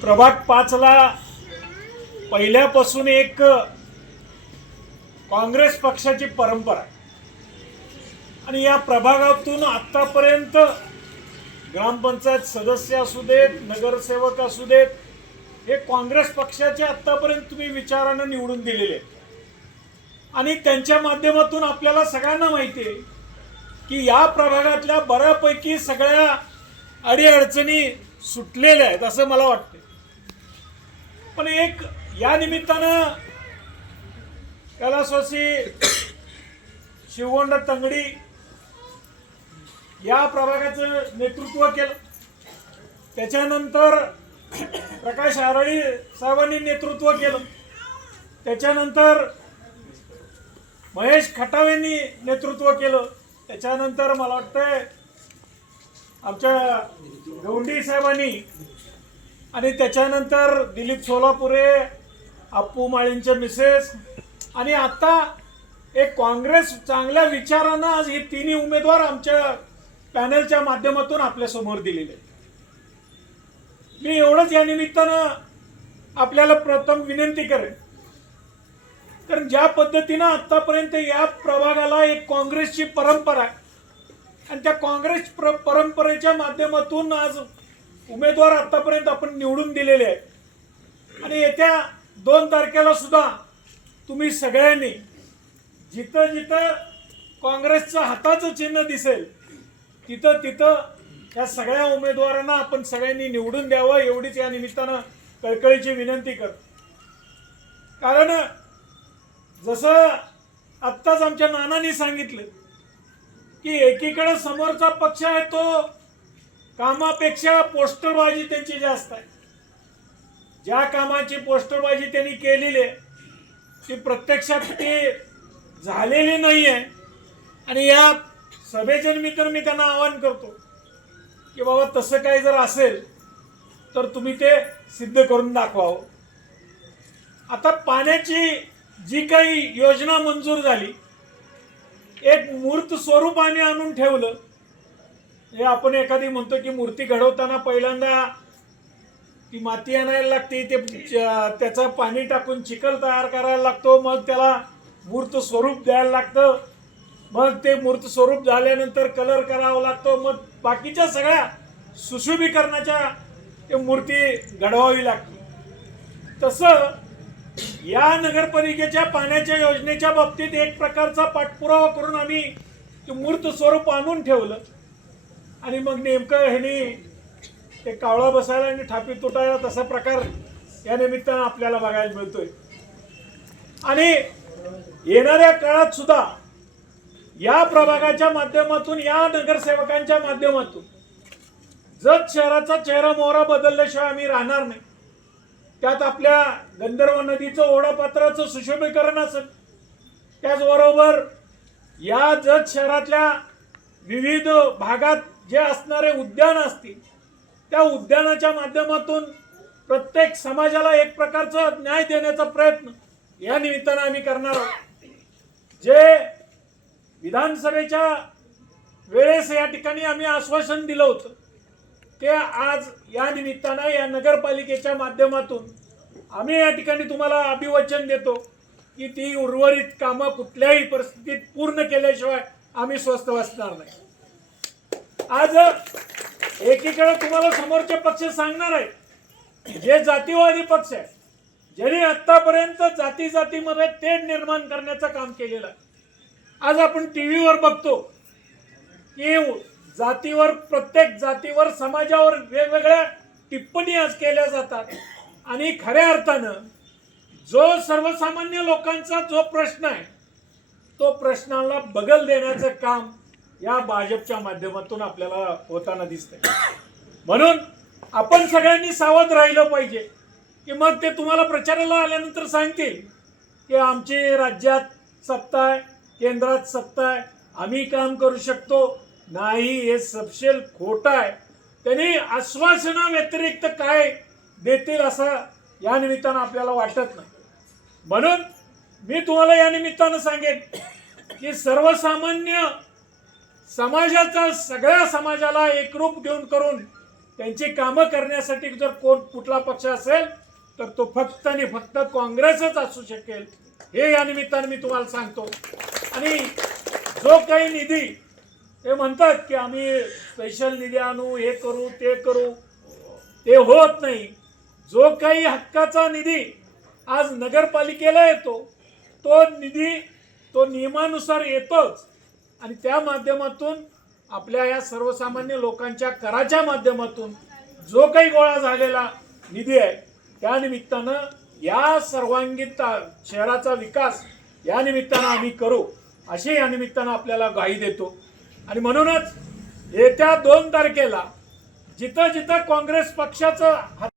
प्रभाग पाचला पहिल्यापासून एक काँग्रेस पक्षाची परंपरा आहे. आणि या प्रभागातून आत्तापर्यंत ग्रामपंचायत सदस्य असू देत नगरसेवक असू देत हे काँग्रेस पक्षाचे आत्तापर्यंत तुम्ही विचारानं निवडून दिलेले आहेत. आणि त्यांच्या माध्यमातून आपल्याला सगळ्यांना माहिती आहे की या प्रभागातल्या बऱ्यापैकी सगळ्या अडीअडचणी सुटलेल्या आहेत असं मला वाटतं पण एक या निमित्तानं कैलासवासी शिवगोंड तंगडी या प्रभागाचं नेतृत्व केलं. त्याच्यानंतर प्रकाश आरळी साहेबांनी नेतृत्व केलं. त्याच्यानंतर महेश खटावेंनी नेतृत्व केलं. त्याच्यानंतर मला वाटतंय आमच्या गौंडी साहेबांनी आणि त्याच्यानंतर दिलीप सोलापुरे अप्पू माळींचे मिसेस. आणि आता एक काँग्रेस चांगल्या विचारानं आज हे तिन्ही उमेदवार आमच्या पॅनलच्या माध्यमातून आपल्यासमोर दिलेले मी एवढंच या निमित्तानं आपल्याला प्रथम विनंती करेन. कारण ज्या पद्धतीनं आत्तापर्यंत या प्रभागाला एक काँग्रेसची परंपरा आहे आणि त्या काँग्रेस प्र परंपरेच्या माध्यमातून आज उमेदवार आत्तापर्यंत आपण निवडून दिलेले आहेत. आणि येत्या दोन तारखेला सुद्धा तुम्ही सगळ्यांनी जिथं जिथं काँग्रेसचं हाताचं चिन्ह दिसेल तिथं तिथं या सगळ्या उमेदवारांना आपण सगळ्यांनी निवडून द्यावं एवढीच या निमित्तानं कळकळीची विनंती कर कारण जसं आत्ताच आमच्या नानांनी सांगितलं की एकीकडे समोरचा पक्ष आहे तो कामापेक्षा पोस्टरबाजी त्यांची जास्त आहे. ज्या कामाची पोस्टरबाजी त्यांनी केलेली आहे ती प्रत्यक्षात ती झालेली नाही आहे आणि या सभेच्या निमित्तानं मी त्यांना आवाहन करतो की बाबा तसं काही जर असेल तर तुम्ही ते सिद्ध करून दाखवावं. आता पाण्याची जी काही योजना मंजूर झाली एक मूर्त स्वरूप आम्ही आणून ठेवलं. हे आपण एखादी म्हणतो की मूर्ती घडवताना पहिल्यांदा ती माती आणायला लागते ते त्याचं पाणी टाकून चिखल तयार करायला लागतो मग त्याला मूर्त स्वरूप द्यायला लागतं. मग ते मूर्त स्वरूप झाल्यानंतर कलर करावा लागतो मग बाकीच्या सगळ्या सुशोभीकरणाच्या ते मूर्ती घडवावी लागते. तसं या नगरपालिकेच्या पाण्याच्या योजनेच्या बाबतीत एक प्रकारचा पाठपुरावा करून आम्ही ते मूर्त स्वरूप आणून ठेवलं. आणि मग नेमकं ह्यानी ते कावळा बसायला आणि थापी तुटायला तसा प्रकार या निमित्तानं आपल्याला बघायला मिळतोय. आणि येणाऱ्या काळात सुद्धा या प्रभागाच्या माध्यमातून या नगरसेवकांच्या माध्यमातून जत शहराचा चेहरा मोहरा बदलल्याशिवाय आम्ही राहणार नाही. त्यात आपल्या गंधर्व नदीचं ओढापात्राचं सुशोभीकरण असेल. त्याचबरोबर या जत शहरातल्या विविध भागात जे असणारे उद्यान असतील त्या उद्यानाच्या माध्यमातून प्रत्येक समाजाला एक प्रकारचा न्याय देण्याचा प्रयत्न या निमित्तानं आम्ही करणार आहोत. जे विधानसभेच्या वेळेस या ठिकाणी आम्ही आश्वासन दिलं होतं ते आज या निमित्तानं या नगरपालिकेच्या माध्यमातून आम्ही या ठिकाणी तुम्हाला अभिवचन देतो की ती उर्वरित कामं कुठल्याही परिस्थितीत पूर्ण केल्याशिवाय आम्ही स्वस्थ बसणार नाही. आज एकीकडे तुम्हाला समोरचे पक्ष सांगणार आहे. जे जातीवादी पक्ष आहे ज्यांनी आतापर्यंत जाती जातीमध्ये तेढ निर्माण करण्याचं काम केलेलं आहे. आज आपण टी व्हीवर बघतो की जातीवर प्रत्येक जातीवर समाजावर वेगवेगळ्या टिप्पणी आज केल्या जातात. आणि खऱ्या अर्थानं जो सर्वसामान्य लोकांचा जो प्रश्न आहे तो प्रश्नाला बगल देण्याचं काम या भाजपच्या माध्यमातून आपल्याला होताना दिसतंय. म्हणून आपण सगळ्यांनी सावध राहिलं पाहिजे. की मग ते तुम्हाला प्रचाराला आल्यानंतर सांगतील की आमची राज्यात सत्ता आहे केंद्रात सत्ता आहे आम्ही काम करू शकतो. नाही हे सपशेल खोटं आहे. त्यांनी आश्वासना व्यतिरिक्त काय देतील असं या निमित्तानं आपल्याला वाटत नाही. म्हणून मी तुम्हाला या निमित्तानं सांगेन की सर्वसामान्य समाजाचा सगळ्या समाजाला एकरूप घेऊन करून त्यांची कामं करण्यासाठी जर कोण कुठला पक्ष असेल तर तो फक्त आणि फक्त काँग्रेसच असू शकेल. हे या निमित्ताने मी तुम्हाला सांगतो. आणि जो काही निधी ते म्हणतात की आम्ही स्पेशल निधी आणू हे करू ते करू. ते होत नाही. जो काही हक्काचा निधी आज नगरपालिकेला येतो तो निधी तो नियमानुसार येतोच. आणि त्या माध्यमातून आपल्या या सर्वसामान्य लोकांच्या कराच्या माध्यमातून जो काही गोळा झालेला निधी आहे त्या निमित्तानं या सर्वांगीण शहराचा विकास या निमित्तानं आम्ही करू अशी या निमित्तानं आपल्याला ग्वाही देतो. आणि म्हणूनच येत्या दोन तारखेला जिथं जिथं काँग्रेस पक्षाचं